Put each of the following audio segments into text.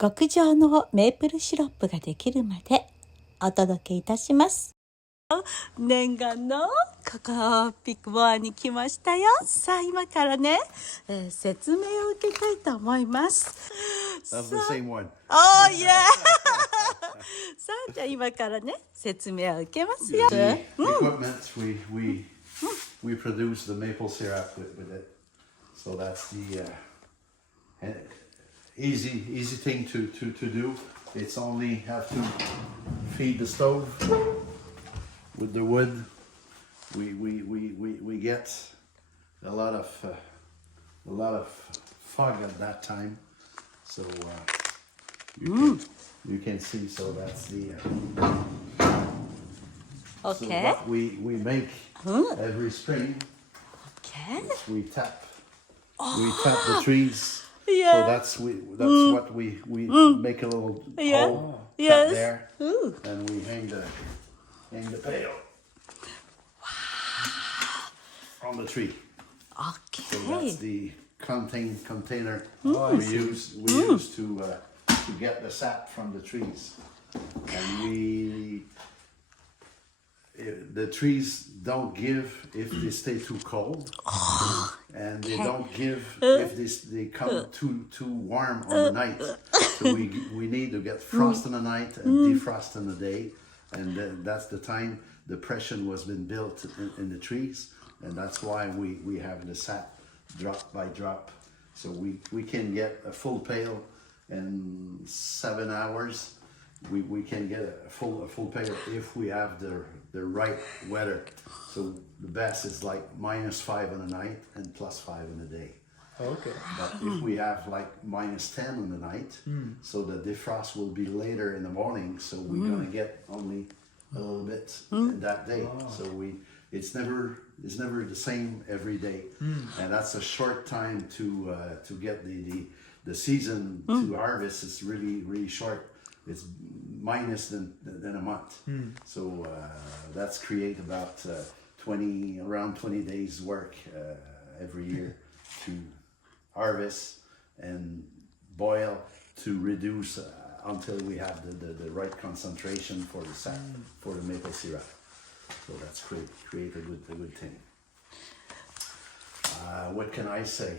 極上のメープルシロップができるまでお届けいたします。念願のここピックボアに来ましたよ。さあ今からね、説明を受けたいと思います。That's the same one. Oh yeah! さあじゃあ今からね説明を受けますよ。The equipment we produce the maple syrup with it, so that's the easy thing to do. It's only have to feed the stove with the wood. We get a lot of fog at that time, so you can see. So that's the Okay. So what we make every spring. Okay. We tap the trees. Yeah. So that's what we make a little hole Yes. there, and we hang the pail on the tree. Okay. So that's the container we use to get the sap from the trees, and the trees don't give if they stay too cold, and they don't give if they come too warm on the night. So we need to get frost in the night and defrost in the day, and that's the time the depression was been built in the trees, and that's why we have the sap drop by drop. So we can get a full pail in 7 hours. We can get a full pail if we have the right weather. So the best is like -5 in the night and +5 in the day. Okay. But if we have like -10 in the night, so the defrost will be later in the morning. So we're gonna get only a little bit in that day. So it's never the same every day, and that's a short time to get the season to harvest. It's really short. It's minus than a month. So that's create about around 20 days work every year to harvest and boil to reduce until we have the right concentration for the sap, for the maple syrup. So that's create a good thing. What can I say?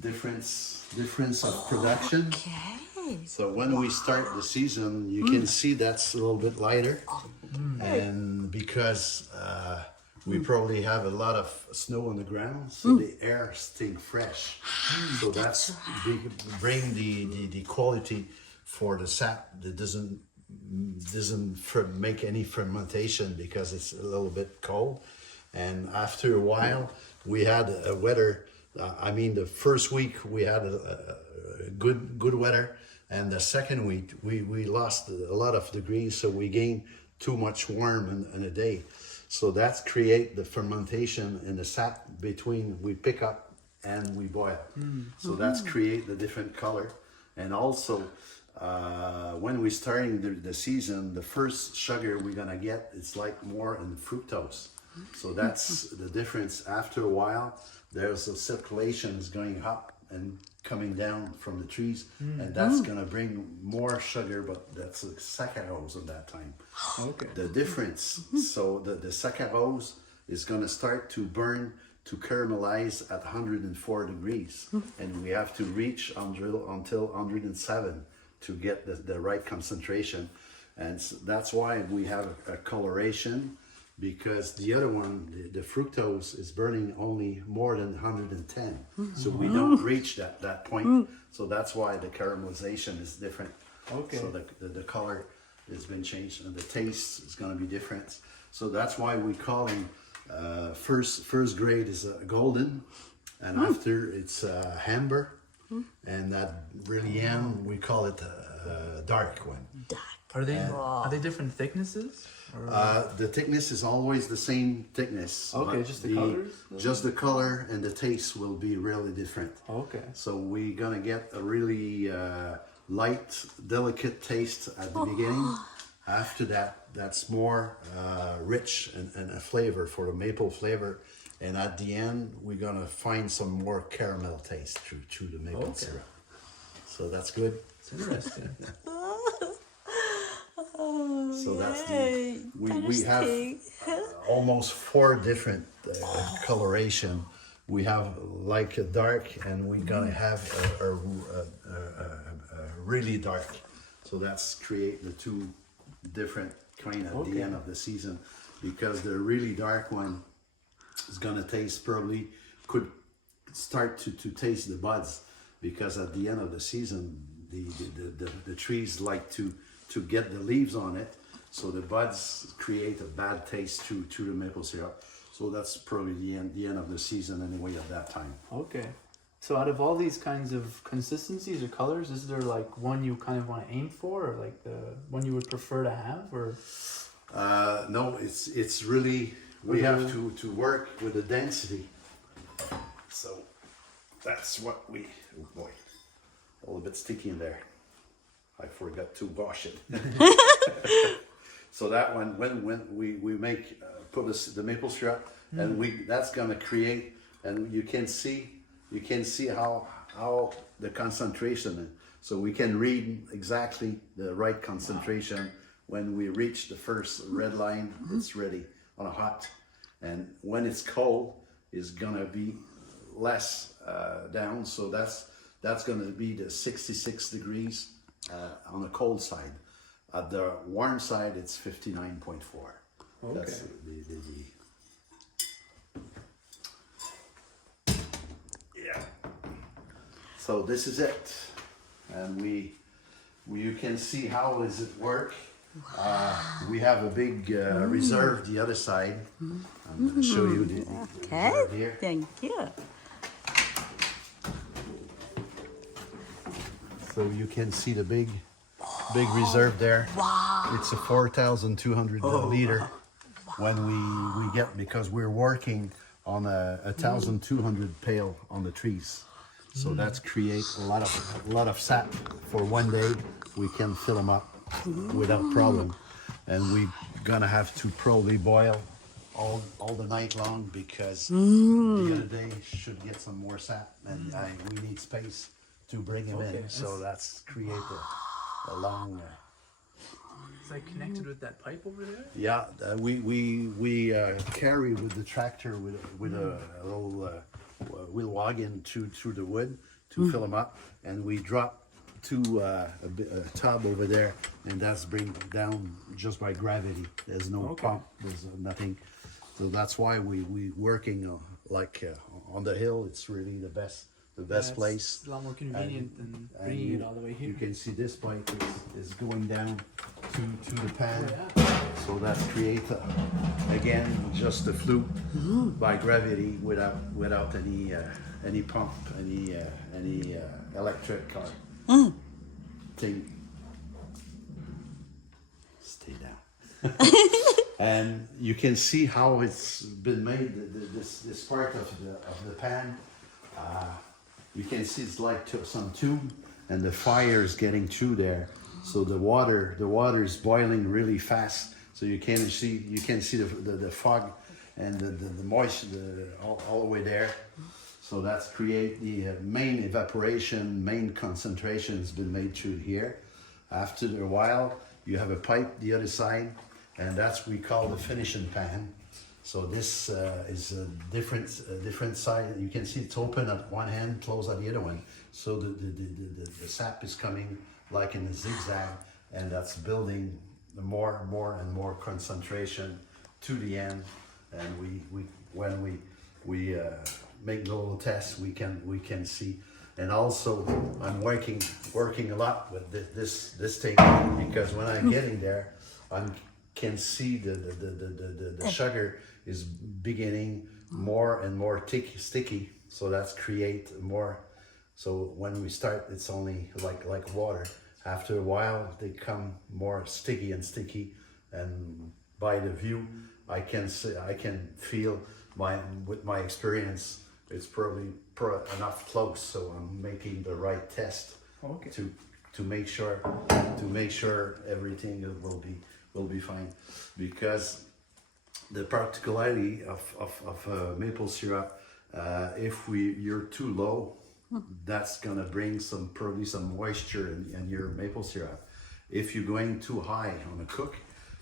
Difference of production. Okay. So when we start the season, you can see that's a little bit lighter, and because we probably have a lot of snow on the ground, so the air stay fresh. So that's bring the quality for the sap that doesn't make any fermentation because it's a little bit cold. And after a while, we had a weather. The first week we had a good weather. And the second week, we lost a lot of degrees, so we gained too much warm in a day. So that's create the fermentation in the sap between we pick up and we boil. So that's create the different color. And also, when we're starting the season, the first sugar we're gonna get, it's like more in fructose. So that's the difference. After a while, there's a circulation is going up and coming down from the trees, and that's gonna bring more sugar, but that's the saccharose at that time. Okay. The difference, so the saccharose is gonna start to burn, to caramelize at 104 degrees, and we have to reach until 107 to get the right concentration, and so that's why we have a coloration. Because the other one, the fructose, is burning only more than 110. So we don't reach that point. So that's why the caramelization is different. Okay. So the color has been changed and the taste is going to be different. So that's why we call them first grade is golden, and after it's amber, and that really end we call it dark one. Are they different thicknesses? The thickness is always the same thickness. Okay, just the colors? Just the color and the taste will be really different. Okay. So we're gonna get a really light, delicate taste at the beginning. After that, that's more rich and a flavor for the maple flavor. And at the end, we're gonna find some more caramel taste through the maple syrup. So that's good. It's interesting. So that's Yay, we have interesting. almost 4 different coloration. We have like a dark, and we're gonna have a really dark. So that's create the 2 different kind at the end of the season, because the really dark one is gonna taste probably could start to taste the buds, because at the end of the season the trees like to get the leaves on it, so the buds create a bad taste to the maple syrup. So that's probably the end of the season anyway at that time. Okay. So out of all these kinds of consistencies or colors, is there like one you kind of want to aim for, or like the one you would prefer to have, or? No, it's really, we have to work with the density. So that's what we, oh boy, a little bit sticky in there. I forgot to wash it. So that one, when we make, put the maple syrup, and that's gonna create, and you can see how the concentration is. So we can read exactly the right concentration. When we reach the first red line, it's ready on a hot. And when it's cold, it's gonna be less down. So that's gonna be the 66 degrees on the cold side. At the warm side, it's 59.4. Okay. That's the yeah. So this is it, and you can see how does it work. We have a big reserve the other side. I'm going to show you the Okay, reserve here. thank you. So you can see the big reserve there. Wow. It's a 4,200 liter. When we get, because we're working on a 1,200 pail on the trees, so that's create a lot of sap for one day. We can fill them up without problem, and we're gonna have to probably boil all the night long, because the other day should get some more sap, and we need space to bring them in. So that's create a long. It's like connected with that pipe over there? Yeah, we carry with the tractor with a little wheel wagon through the wood to fill them up, and we drop to a tub over there, and that's bring down just by gravity. There's no pump, there's nothing. So that's why we working on the hill. It's really the best place. It's a lot more convenient than And bringing it all the way here. You can see this pipe is going down to the pan. So that's create again just the fluke by gravity without any pump, any electric car thing. Stay down. And you can see how it's been made. This part of the pan. You can see it's like some tube, and the fire is getting through there. So the water is boiling really fast. So you can see the fog and the moisture all the way there. So that's create the main evaporation, main concentration has been made through here. After a while, you have a pipe the other side, and that's we call the finishing pan. So this is a different side. You can see it's open at one hand, closed at the other one. So the sap is coming like in a zigzag, and that's building the more and more concentration to the end. And when we make the little tests, we can see. And also, I'm working a lot with this thing, because when I'm getting there, I can see the sugar is beginning more and more sticky. So that's create more. So when we start, it's only like water. After a while, they come more sticky, and by the view, I can feel with my experience, it's probably enough close. So I'm making the right test to make sure everything will be fine, because the particularity of maple syrup, if you're too low, that's gonna bring probably some moisture in your maple syrup. If you're going too high on a cook,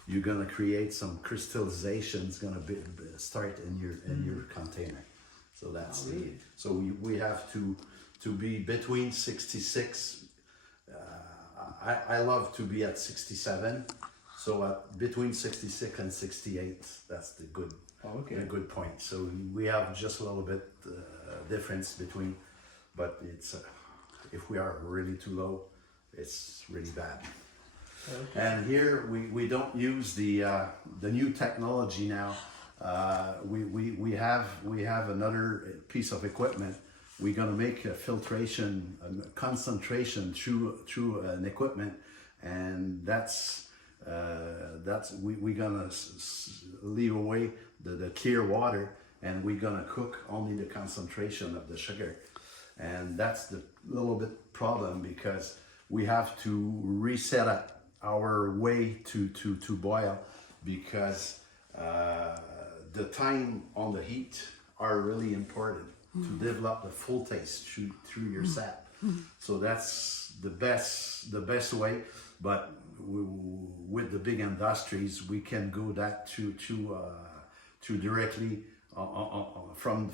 you're gonna create some crystallization. It's gonna start in your container. So that's so we have to be between 66. I love to be at 67. So between 66 and 68, that's the good. A good point. So we have just a little bit difference between, but it's if we are really too low, it's really bad. And here we don't use the new technology now. We have another piece of equipment. We're gonna make a filtration, a concentration through an equipment, and that's we're gonna leave away the clear water, and we're gonna cook only the concentration of the sugar. And that's the little bit problem, because we have to reset our way to boil, because the time on the heat are really important to develop the full taste through your sap. So that's the best way. But with the big industries, we can go that to directly from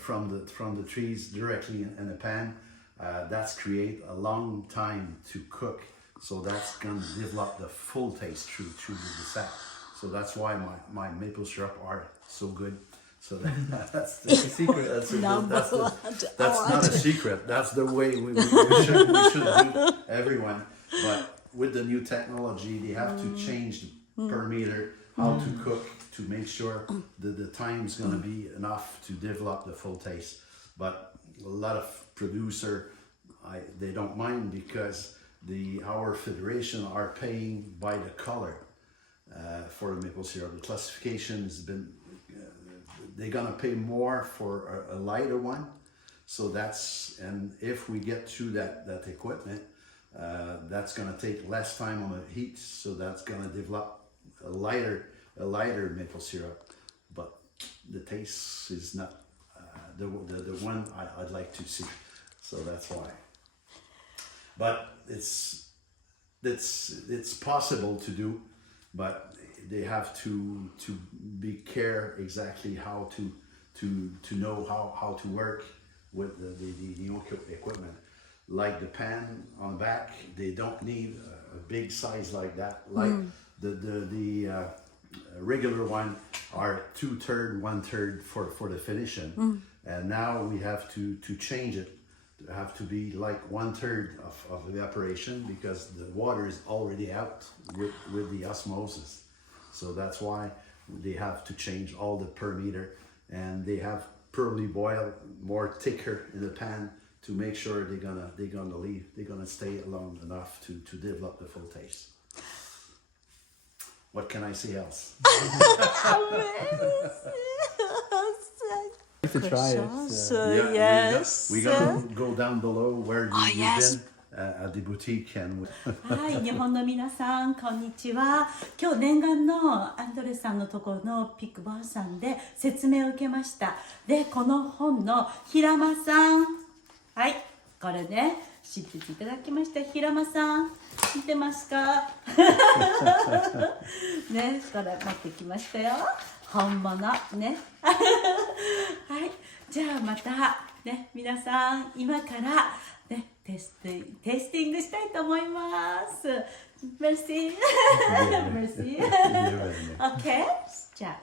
the trees directly in the pan. That's create a long time to cook. So that's gonna develop the full taste through the sap. So that's why my maple syrup are so good. So that's the secret. That's not a secret. That's the way we should do everyone. But with the new technology, they have to change per meter how to cook to make sure that the time is going to be enough to develop the full taste. But a lot of producer, they don't mind, because our federation are paying by the color for the maple syrup. The classification has been, they're going to pay more for a lighter one. So and if we get through that equipment, that's going to take less time on the heat, so that's going to develop a lighter maple syrup, but the taste is not the one I'd like to see. So that's why. But it's possible to do, but they have to be care exactly how to know how to work with the new equipment. Like the pan on the back, they don't need a big size like that. Like the regular one are 2/3, 1/3 for the finishing. And now we have to change it. It have to be like 1/3 of evaporation, because the water is already out with the osmosis. So that's why they have to change all the per meter, and they have probably boil more thicker in the pan to make sure they're gonna stay long enough to develop the full taste. What can I say else? To try it. Yes. We're gonna go down below where you've been at the boutique and はい、日本の皆さん、こんにちは。今日念願のアンドレさんのところのピックボーさんで説明を受けました。で、この本の平間さん、はい、これね、知っていただきました。平間さん、見てますか？ね、これ持ってきましたよ。本物ね。はい、じゃあまたね、皆さん今からね、テスティングしたいと思います。Merci。Merci。OK。じゃあ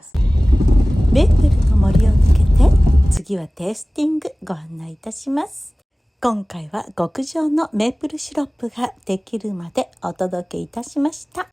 メープルの森をつけて、次はテイスティングご案内いたします。今回は極上のメープルシロップができるまでお届けいたしました。